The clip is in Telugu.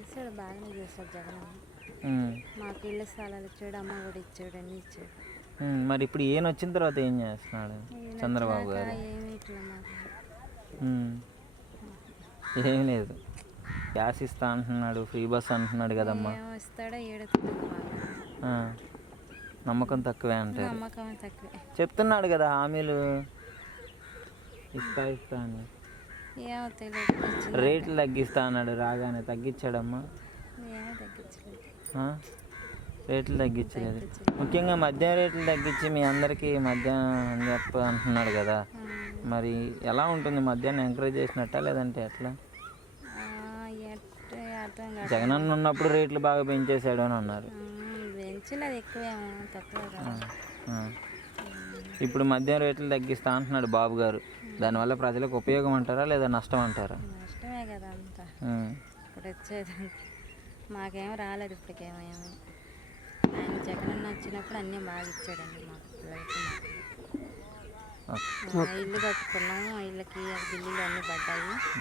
చేస్తాడు, బాగానే చేస్తాడు జగన్. ఉమ్. మాకు ఇళ్ళ స్థలాలు ఇచ్చాడు, అమ్మ కూడా ఇచ్చాడు, అన్నీ ఇచ్చాడు. మరి ఇప్పుడు ఈయన వచ్చిన తర్వాత ఏం చేస్తున్నాడు ఈయన చంద్రబాబు వచ్చినాక గారు? ఏమీ ఇట్లా మాకు ఏం లేదు. గ్యాస్ ఇస్తా అంటున్నాడు, ఫ్రీ బస్ అంటున్నాడు కదమ్మా. ఏమో ఇస్తాడో ఏడుతుంది మాకు. ఆ, నమ్మకం తక్కువే అంటారు. నమ్మకం తక్కువే. చెప్తున్నాడు కదా హామీలు ఇస్తా అని. ఏమో తెలియదు. రేట్లు తగ్గిస్తా అన్నాడు, రాగానే తగ్గించాడమ్మా. ఏమో తగ్గించలేదు. రేట్లు తగ్గించలేదు. ముఖ్యంగా మద్యం రేట్లు తగ్గించి మీ అందరికీ మద్యం చెప్ప అంటున్నాడు కదా. మరి ఎలా ఉంటుంది? మద్యాన్ని ఎంకరేజ్ చేసినట్టా లేదంటే ఎట్లా? జగనన్న ఉన్నప్పుడు రేట్లు బాగా పెంచేశాడు అని అన్నారు. పెంచలేదు, ఎక్కువేమో, తక్కువ కదా. ఇప్పుడు మద్యం రేట్లు తగ్గిస్తా అంటున్నాడు బాబు గారు. దానివల్ల ప్రజలకు ఉపయోగం అంటారా లేదా నష్టం అంటారా? నష్టమే కదా అంతా. ఇప్పుడు వచ్చేది మాకేమో రాలేదు ఇప్పటికేమో. ఆయన జగనన్న వచ్చినప్పుడు అన్నీ బాగా ఇచ్చాడండి మాకు పిల్లలకి. ఇల్లు కట్టుకున్నాము, ఇళ్ళకి బిల్లులు అన్నీ పడ్డాయి.